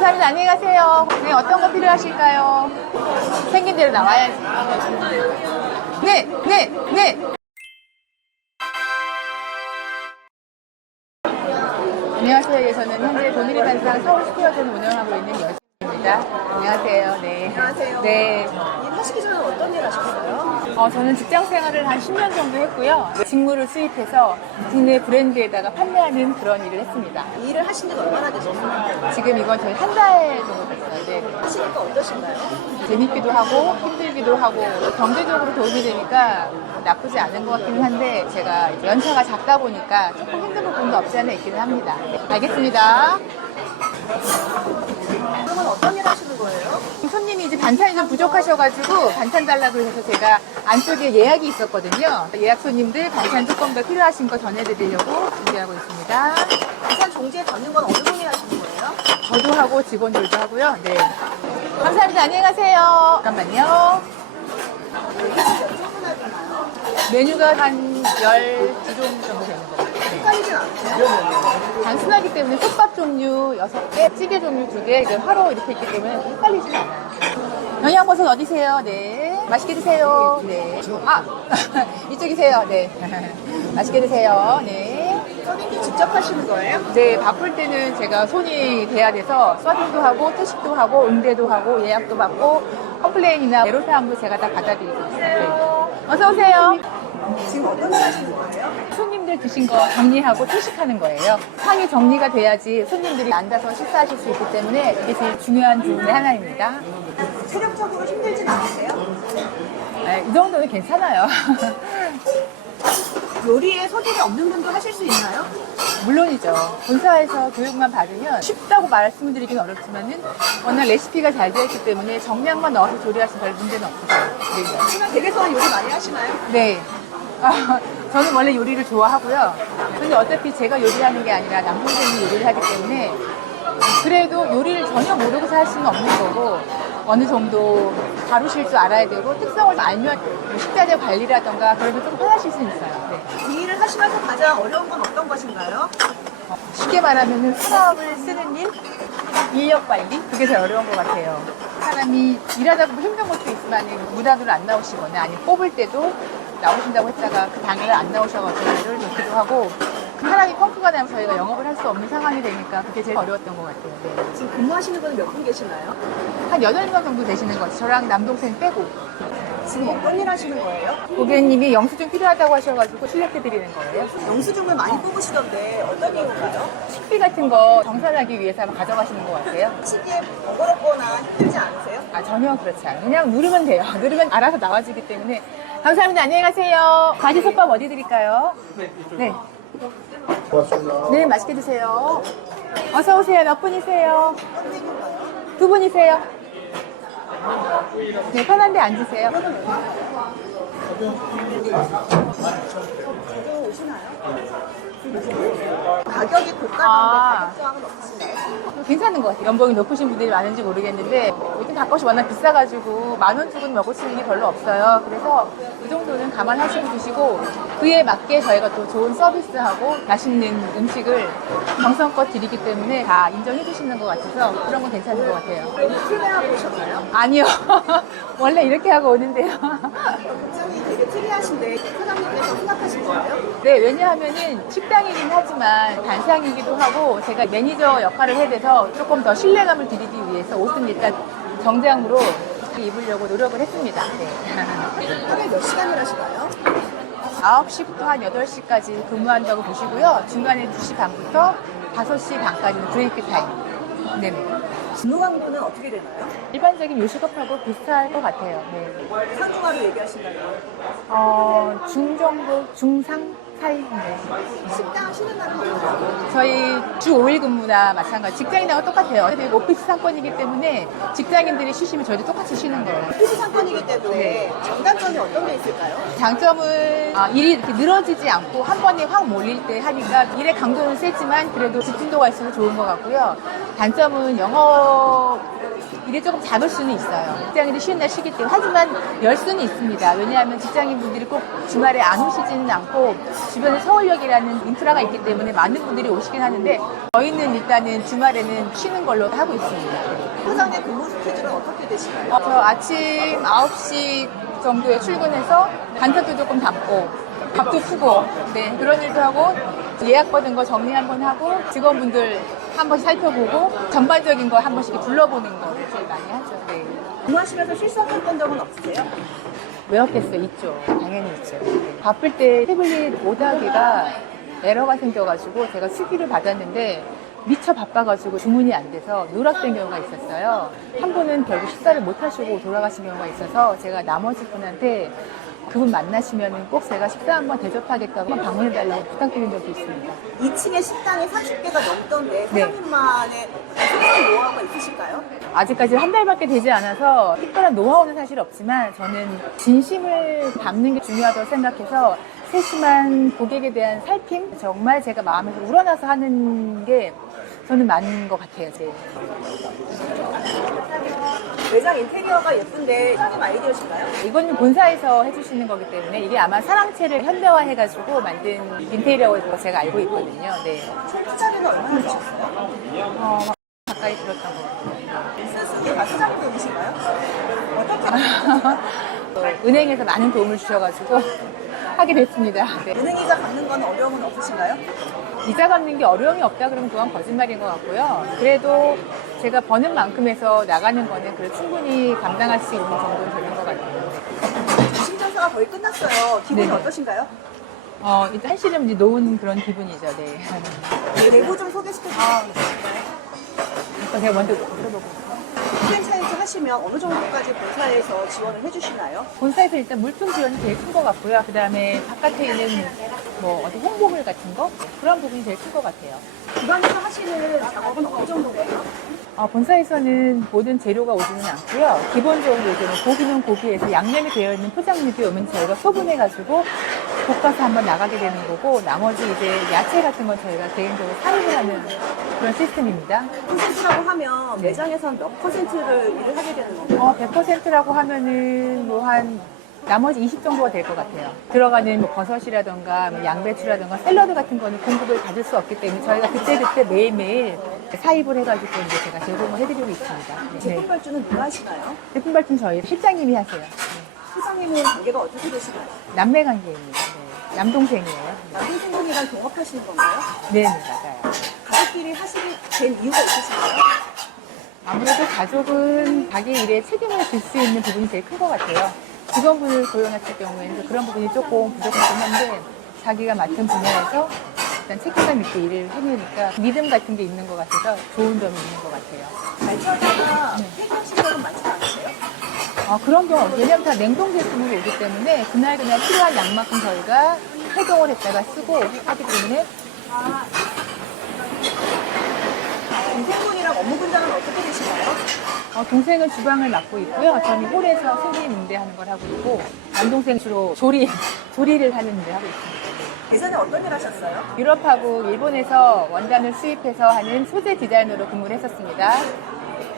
감사합니다. 안녕히 가세요. 네, 어떤 거 필요하실까요? 생긴 대로 나와야지. 네, 네, 네. 안녕하세요. 예, 저는 현재 도미리 단상 서울스퀘어점을 운영하고 있는 여신입니다. 안녕하세요. 네. 안녕하세요. 네. 일하시기 전에 어떤 일 하셨어요? 저는 직장 생활을 한 10년 정도 했고요. 직무를 수입해서 국내 브랜드에다가 판매하는 그런 일을 했습니다. 이 일을 하신 지가 얼마나 되셨어요? 지금 이건 저희 한 달 정도 됐어요. 네. 하시니까 어떠신가요? 재밌기도 하고 힘들기도 하고 경제적으로 도움이 되니까 나쁘지 않은 것 같기는 한데 제가 이제 연차가 작다 보니까 조금 힘든 부분도 없지 않아 있기는 합니다. 네. 알겠습니다. 그러면 어떤 일 하시는 거예요? 손님이 이제 반찬이 좀 부족하셔가지고 반찬 달라고 해서 제가 안쪽에 예약이 있었거든요. 예약 손님들 반찬 조금 더 필요하신 거 전해드리려고 준비하고 있습니다. 반찬 종지에 담는 건 어느 분이 하시는 거예요? 저도 하고 직원들도 하고요. 네. 감사합니다. 안녕히 가세요. 잠깐만요. 메뉴가 한 12종 정도 되는 것 같아요. 헷갈리진 않으세요? 단순하기 때문에 솥밥 종류 6개, 찌개 종류 2개, 이제 화로 이렇게 있기 때문에 헷갈리진 않아요. 영양버섯 어디세요? 네. 맛있게 드세요. 네. 아, 이쪽이세요. 네. 맛있게 드세요. 네. 서빙도 직접 하시는 거예요? 네, 바쁠 때는 제가 손이 돼야 돼서 서빙도 하고, 퇴식도 하고, 응대도 하고, 예약도 받고, 컴플레인이나 애로사항도 제가 다 받아드리고 있어요. 네. 어서오세요. 지금 어떤 일 하시는 거예요? 손님들 드신 거 정리하고 퇴식하는 거예요. 상이 정리가 돼야지 손님들이 앉아서 식사하실 수 있기 때문에 이게 제일 중요한 부분의 하나입니다. 체력적으로 힘들진 않으세요? 네, 이 정도는 괜찮아요. 요리에 소질이 없는 분도 하실 수 있나요? 물론이죠. 본사에서 교육만 받으면 쉽다고 말씀드리기는 어렵지만은 워낙 레시피가 잘 되어 있기 때문에 정량만 넣어서 조리하시면 별 문제는 없어요. 네. 하지만 댁에서는 요리 많이 하시나요? 네. 저는 원래 요리를 좋아하고요. 근데 어차피 제가 요리하는 게 아니라 남동생이 요리를 하기 때문에 그래도 요리를 전혀 모르고서 할 수는 없는 거고 어느 정도 다루실 줄 알아야 되고 특성을 알면 식자재 관리라던가 그러면 좀 편하실 수 있어요. 네. 이 일을 하시면서 가장 어려운 건 어떤 것인가요? 쉽게 말하면 사람을 쓰는 일, 인력 관리 그게 제일 어려운 것 같아요. 사람이 일하다 보면 힘든 것도 있지만 무단으로 안 나오시거나 아니면 뽑을 때도 나오신다고 했다가 그 당일 안 나오셔가지고 일을 놓기도 하고 사람이 펑크가 나면 저희가 영업을 할 수 없는 상황이 되니까 그게 제일 어려웠던 것 같아요. 네. 지금 근무하시는 분은 몇 분 계시나요? 한 8명 정도 되시는 것 같아요. 저랑 남동생 빼고. 지금 어떤 일 하시는 거예요? 고객님이 영수증 필요하다고 하셔가지고 출력해드리는 거예요. 영수증을 많이 뽑으시던데 어떤 이유인가요? 식비 같은 거 정산하기 위해서 한번 가져가시는 것 같아요. 시기에 번거롭거나 힘들지 않으세요? 전혀 그렇지 않아요. 그냥 누르면 돼요. 누르면 알아서 나와주기 때문에. 감사합니다. 안녕히 가세요. 가지솥밥 어디 드릴까요? 네. 고맙습니다. 네, 맛있게 드세요. 어서 오세요. 몇 분이세요? 2분이세요? 네, 편한 데 앉으세요. 가격이 고가인데 가격 저항은 없으신가요? 괜찮은 것 같아요. 연봉이 높으신 분들이 많은지 모르겠는데 요즘 닭것이 워낙 비싸가지고 10,000원 주고는 먹을 수 있는 게 별로 없어요. 그래서 이 정도는 감안하시고 드시고 그에 맞게 저희가 또 좋은 서비스하고 맛있는 음식을 정성껏 드리기 때문에 다 인정해 주시는 것 같아서 그런 건 괜찮은 것 같아요. 출연하고 오셨나요? 아니요. 원래 이렇게 하고 오는데요. 굉장히 되게 특이하신데 사장님께서 생각하신 거예요? 네, 왜냐하면은 식당이긴 하지만 단상이기도 하고 제가 매니저 역할을 해야 돼서 조금 더 신뢰감을 드리기 위해서 옷은 일단 정장으로 입으려고 노력을 했습니다. 네. 하루에 몇 시간 일하시나요? 9시부터 한 8시까지 근무한다고 보시고요. 중간에 2시 반부터 5시 반까지는 브레이크 타임. 네네. 근무 강도는 어떻게 되나요? 일반적인 요식업하고 비슷할 것 같아요. 네. 상중하로 얘기하신다면 중정도, 중상 사이. 네. 식당 쉬는 날은 어떠세요? 저희 주 5일 근무나 마찬가지. 직장인하고 똑같아요. 근데 오피스 상권이기 때문에 직장인들이 쉬시면 저희도 똑같이 쉬는 거예요. 오피스 상권이기 때문에 장단점이 어떤 게 있을까요? 장점은 일이 이렇게 늘어지지 않고 한 번에 확 몰릴 때 하니까 일의 강도는 세지만 그래도 집중도가 있어서 좋은 것 같고요. 단점은 영업 일이 조금 작을 수는 있어요. 직장인들 쉬는 날 쉬기 때문에. 하지만 열 수는 있습니다. 왜냐하면 직장인분들이 꼭 주말에 안 오시지는 않고 주변에 서울역이라는 인프라가 있기 때문에 많은 분들이 오시긴 하는데 저희는 일단은 주말에는 쉬는 걸로 하고 있습니다. 사장님 근무 스케줄은 어떻게 되시나요? 저 아침 9시 정도에 출근해서 간격도 조금 담고 밥도 푸고 네, 그런 일도 하고 예약 받은 거 정리 한번 하고 직원분들 한 번씩 살펴보고 전반적인 거 한 번씩 둘러보는 거 제일 많이 하죠. 네. 근무하시면서 실수하셨던 적은 없으세요? 왜 없겠어요? 있죠. 당연히 있죠. 네. 바쁠 때 태블릿 오다기가 에러가 생겨가지고 제가 수기를 받았는데 미처 바빠가지고 주문이 안 돼서 누락된 경우가 있었어요. 한 분은 결국 식사를 못 하시고 돌아가신 경우가 있어서 제가 나머지 분한테 그분 만나시면 꼭 제가 식사 한번 대접하겠다고 한번 방문해달라고 부탁드린 적이 있습니다. 2층에 식당이 30개가 넘던데 네. 사장님만의 특별한 노하우가 있으실까요? 아직까지 한 달밖에 되지 않아서 특별한 노하우는 사실 없지만 저는 진심을 담는 게 중요하다고 생각해서 세심한 고객에 대한 살핌, 정말 제가 마음에서 우러나서 하는 게 저는 맞는 것 같아요. 제일. 매장 인테리어가 예쁜데 사장님 아이디어신가요? 이거는 본사에서 해주시는 거기 때문에 이게 아마 사랑채를 현대화해가지고 만든 인테리어로 제가 알고 있거든요. 네. 총 투자비는 얼마나 드셨어요? 가까이 들었던 것 같아요. 스스로 다 사장님 돈이신가요? 어떻게 은행에서 많은 도움을 주셔가지고 하게 됐습니다. 네. 은행이자 갚는 건 어려움은 없으신가요? 이자 갚는 게 어려움이 없다 그러면 그건 거짓말인 것 같고요. 그래도 제가 버는 만큼에서 나가는 거는 그래도 충분히 감당할 수 있는 정도는 되는 것 같아요. 신전사가 거의 끝났어요. 기분이 네네. 어떠신가요? 일단 한시름 이제 놓은 그런 기분이죠. 네. 내부 좀 소개시켜주세요. 일단 제가 먼저 물어보고. 프랜차이즈 하시면 어느 정도까지 본사에서 지원을 해주시나요? 본사에서 일단 물품 지원이 제일 큰 것 같고요. 그 다음에 바깥에 있는 뭐 어디 홍보물 같은 거 그런 부분이 제일 큰 것 같아요. 기관에서 하시는 작업은 어느 정도예요? 본사에서는 모든 재료가 오지는 않고요. 기본적으로 요즘은 고기는 고기에서 양념이 되어 있는 포장육이 오면 저희가 소분해가지고 볶아서 한번 나가게 되는 거고 나머지 이제 야채 같은 건 저희가 개인적으로 사입을 하는 그런 시스템입니다. 퍼센트라고 하면 네. 매장에서는 몇 퍼센트를 일을 하게 되는 건가요? 100%라고 하면은 뭐 한 나머지 20 정도가 될 것 같아요. 들어가는 뭐 버섯이라던가 뭐 양배추라던가 샐러드 같은 거는 공급을 받을 수 없기 때문에 저희가 그때그때 매일매일 사입을 해가지고 이제 제가 제공을 해드리고 있습니다. 제품 발주는 누가 하시나요? 제품 발전 저희 실장님이 하세요. 사장님은 관계가 어떻게 되시나요? 남매 관계입니다. 네. 남동생이에요. 남동생분이랑 동업하시는 건가요? 네, 맞아요. 가족끼리 하시게 된 이유가 있으신가요? 아무래도 가족은 자기 일에 책임을 질 수 있는 부분이 제일 큰 것 같아요. 직원분을 고용했을 경우에는 그런 부분이 조금 부족하긴 한데 자기가 맡은 분야에서 일단 책임감 있게 일을 해내니까 믿음 같은 게 있는 것 같아서 좋은 점이 있는 것 같아요. 발전하다 폐기하신 적은 많지 않으세요? 그런 경우, 왜냐면 다 냉동 제품으로 오기 때문에 그날 필요한 양만큼 저희가 해동을 했다가 쓰고 하기 때문에 동생분이랑 업무 분장은 어떻게 되시나요? 동생은 주방을 맡고 있고요. 저는 홀에서 손님 응대하는 걸 하고 있고 남동생 주로 조리를 하는 일을 하고 있습니다. 예전에 어떤 일 하셨어요? 유럽하고 일본에서 원단을 수입해서 하는 소재 디자이너로 근무를 했었습니다.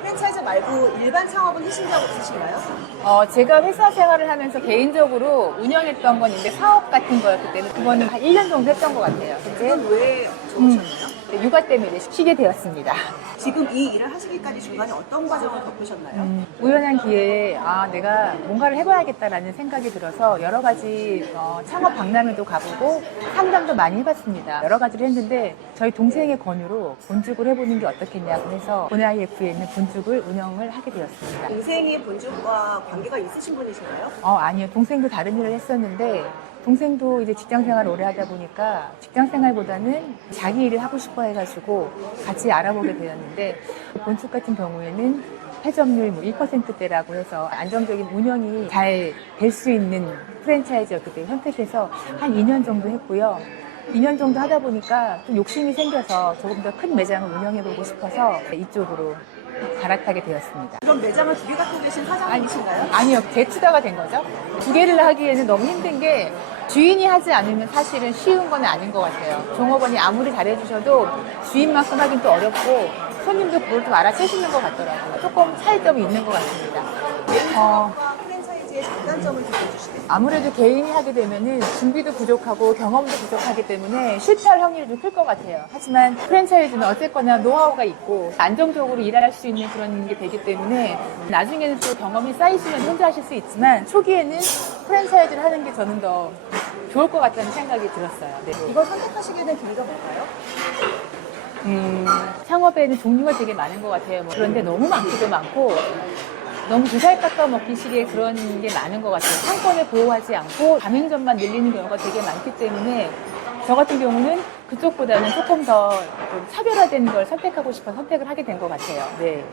프랜차이즈 말고 일반 창업은 하신 적 없으신가요? 제가 회사 생활을 하면서 개인적으로 운영했던 건 이제 사업 같은 거였기 때문에 그거는 한 1년 정도 했던 것 같아요. 근데 그건 왜 좋으셨나요? 육아 때문에 이제 쉬게 되었습니다. 지금 이 일을 하시기까지 중간에 어떤 과정을 겪으셨나요? 우연한 기회에 내가 뭔가를 해봐야겠다라는 생각이 들어서 여러 가지 창업 박람회도 가보고 상담도 많이 해봤습니다. 여러 가지를 했는데 저희 동생의 권유로 본죽을 해보는 게 어떻겠냐고 해서 본IF에 있는 본죽을 운영을 하게 되었습니다. 동생이 본죽과 관계가 있으신 분이신가요? 아니요. 동생도 다른 일을 했었는데 동생도 이제 직장 생활을 오래 하다 보니까 직장 생활보다는 자기 일을 하고 싶어 해가지고 같이 알아보게 되었는데 본축 같은 경우에는 회전율 1%대라고 해서 안정적인 운영이 잘 될 수 있는 프랜차이즈였기 때문에 선택해서 한 2년 정도 했고요. 2년 정도 하다 보니까 좀 욕심이 생겨서 조금 더 큰 매장을 운영해보고 싶어서 이쪽으로 갈아타게 되었습니다. 그럼 매장을 2개 갖고 계신 사장님이신가요? 아니요. 재투자가 된 거죠. 2개를 하기에는 너무 힘든 게 주인이 하지 않으면 사실은 쉬운 건 아닌 것 같아요. 종업원이 아무리 잘해주셔도 주인만큼 하긴 또 어렵고 손님도 그걸 좀 알아채시는 것 같더라고요. 조금 차이점이 있는 것 같습니다. 개인 창업과 프랜차이즈의 장단점을 좀 해주시겠어요? 아무래도 개인이 하게 되면은 준비도 부족하고 경험도 부족하기 때문에 실패할 확률이 좀 클 것 같아요. 하지만 프랜차이즈는 어쨌거나 노하우가 있고 안정적으로 일할 수 있는 그런 게 되기 때문에 나중에는 또 경험이 쌓이시면 혼자 하실 수 있지만 초기에는 프랜차이즈를 하는 게 저는 더 좋을 것 같다는 생각이 들었어요. 네. 이걸 선택하시게 된 계기가 뭘까요? 창업에는 종류가 되게 많은 것 같아요. 그런데 너무 많기도 많고 너무 두살 깎아먹기 식의 그런 게 많은 것 같아요. 상권을 보호하지 않고 가맹점만 늘리는 경우가 되게 많기 때문에 저 같은 경우는 그쪽보다는 조금 더 차별화된 걸 선택하고 싶어 선택을 하게 된 것 같아요. 네.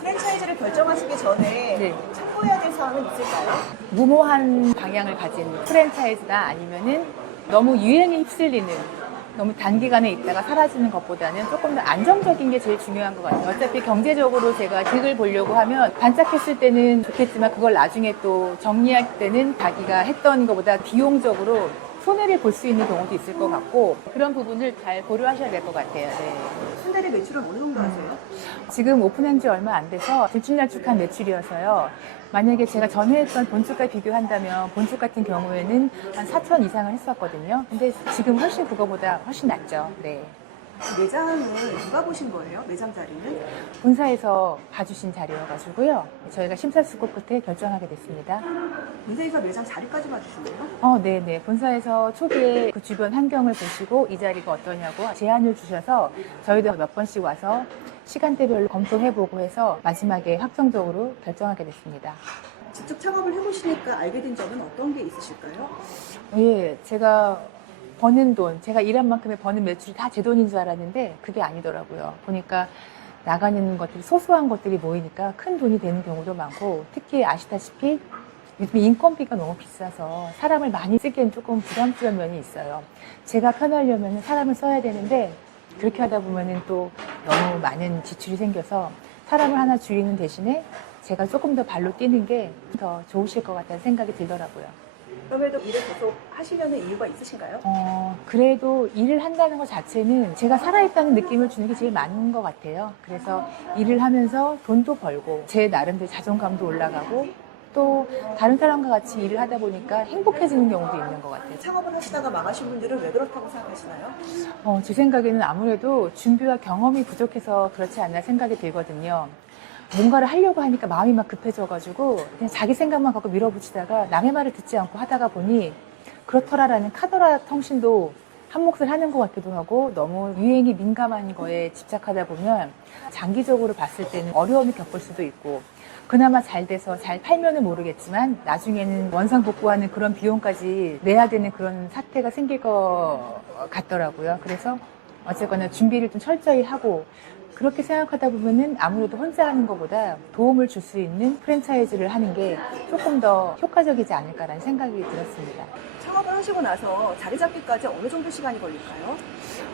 프랜차이즈를 결정하시기 전에 네. 참고해야 될 사항은 있을까요? 무모한 방향을 가진 프랜차이즈나 아니면은 너무 유행에 휩쓸리는 너무 단기간에 있다가 사라지는 것보다는 조금 더 안정적인 게 제일 중요한 것 같아요. 어차피 경제적으로 제가 득을 보려고 하면 반짝했을 때는 좋겠지만 그걸 나중에 또 정리할 때는 자기가 했던 것보다 비용적으로 손해를 볼 수 있는 경우도 있을 것 같고 그런 부분을 잘 고려하셔야 될 것 같아요. 네. 한 달에 매출은 어느 정도 하세요? 지금 오픈한 지 얼마 안 돼서 들쭉날쭉한 매출이어서요. 만약에 제가 전에 했던 본축과 비교한다면 본축 같은 경우에는 한 4천 이상을 했었거든요. 근데 지금 훨씬 그거보다 훨씬 낫죠. 네. 매장을 누가 보신 거예요? 매장 자리는? 본사에서 봐주신 자리여가지고요. 저희가 심사숙고 끝에 결정하게 됐습니다. 본사에서 매장 자리까지 봐주시네요? 네네. 본사에서 초기에 그 주변 환경을 보시고 이 자리가 어떠냐고 제안을 주셔서 저희도 몇 번씩 와서 시간대별로 검토해보고 해서 마지막에 확정적으로 결정하게 됐습니다. 직접 창업을 해보시니까 알게 된 점은 어떤 게 있으실까요? 예, 제가 버는 돈, 제가 일한 만큼의 버는 매출이 다 제 돈인 줄 알았는데 그게 아니더라고요. 보니까 나가는 것들이 소소한 것들이 모이니까 큰 돈이 되는 경우도 많고 특히 아시다시피 요즘 인건비가 너무 비싸서 사람을 많이 쓰기엔 조금 부담스러운 면이 있어요. 제가 편하려면 사람을 써야 되는데 그렇게 하다 보면은 또 너무 많은 지출이 생겨서 사람을 하나 줄이는 대신에 제가 조금 더 발로 뛰는 게 더 좋으실 것 같다는 생각이 들더라고요. 그럼에도 일을 계속 하시려는 이유가 있으신가요? 그래도 일을 한다는 것 자체는 제가 살아있다는 느낌을 주는 게 제일 많은 것 같아요. 그래서 일을 하면서 돈도 벌고 제 나름대로 자존감도 올라가고 또 다른 사람과 같이 일을 하다 보니까 행복해지는 경우도 있는 것 같아요. 창업을 하시다가 망하신 분들은 왜 그렇다고 생각하시나요? 제 생각에는 아무래도 준비와 경험이 부족해서 그렇지 않나 생각이 들거든요. 뭔가를 하려고 하니까 마음이 막 급해져가지고 그냥 자기 생각만 갖고 밀어붙이다가 남의 말을 듣지 않고 하다가 보니 그렇더라라는 카더라 통신도 한 몫을 하는 것 같기도 하고 너무 유행이 민감한 거에 집착하다 보면 장기적으로 봤을 때는 어려움이 겪을 수도 있고 그나마 잘 돼서 잘 팔면은 모르겠지만 나중에는 원상복구하는 그런 비용까지 내야 되는 그런 사태가 생길 것 같더라고요. 그래서 어쨌거나 준비를 좀 철저히 하고 그렇게 생각하다 보면은 아무래도 혼자 하는 것보다 도움을 줄 수 있는 프랜차이즈를 하는 게 조금 더 효과적이지 않을까라는 생각이 들었습니다. 창업을 하시고 나서 자리 잡기까지 어느 정도 시간이 걸릴까요?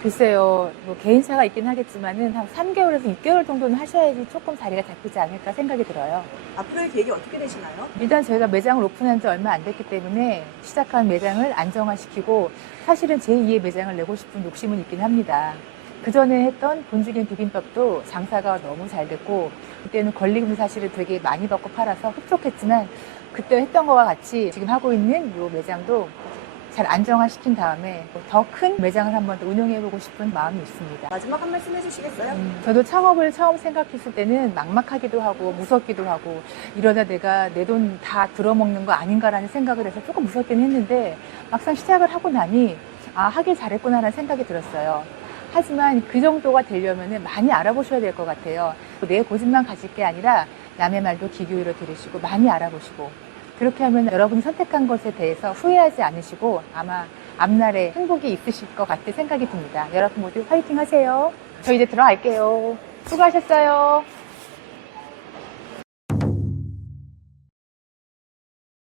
글쎄요, 뭐 개인차가 있긴 하겠지만은 한 3개월에서 6개월 정도는 하셔야지 조금 자리가 잡히지 않을까 생각이 들어요. 앞으로의 계획이 어떻게 되시나요? 일단 저희가 매장을 오픈한 지 얼마 안 됐기 때문에 시작한 매장을 안정화시키고 사실은 제2의 매장을 내고 싶은 욕심은 있긴 합니다. 그 전에 했던 본죽인 비빔밥도 장사가 너무 잘 됐고 그때는 권리금을 사실은 되게 많이 받고 팔아서 흡족했지만 그때 했던 거와 같이 지금 하고 있는 이 매장도 잘 안정화시킨 다음에 더 큰 매장을 한번 더 운영해보고 싶은 마음이 있습니다. 마지막 한 말씀 해주시겠어요? 저도 창업을 처음 생각했을 때는 막막하기도 하고 무섭기도 하고 이러다 내가 내 돈 다 들어먹는 거 아닌가라는 생각을 해서 조금 무섭긴 했는데 막상 시작을 하고 나니 하길 잘했구나라는 생각이 들었어요. 하지만 그 정도가 되려면 많이 알아보셔야 될 것 같아요. 내 고집만 가질 게 아니라 남의 말도 귀 기울여 들으시고 많이 알아보시고 그렇게 하면 여러분이 선택한 것에 대해서 후회하지 않으시고 아마 앞날에 행복이 있으실 것 같은 생각이 듭니다. 여러분 모두 화이팅 하세요. 저 이제 들어갈게요. 수고하셨어요.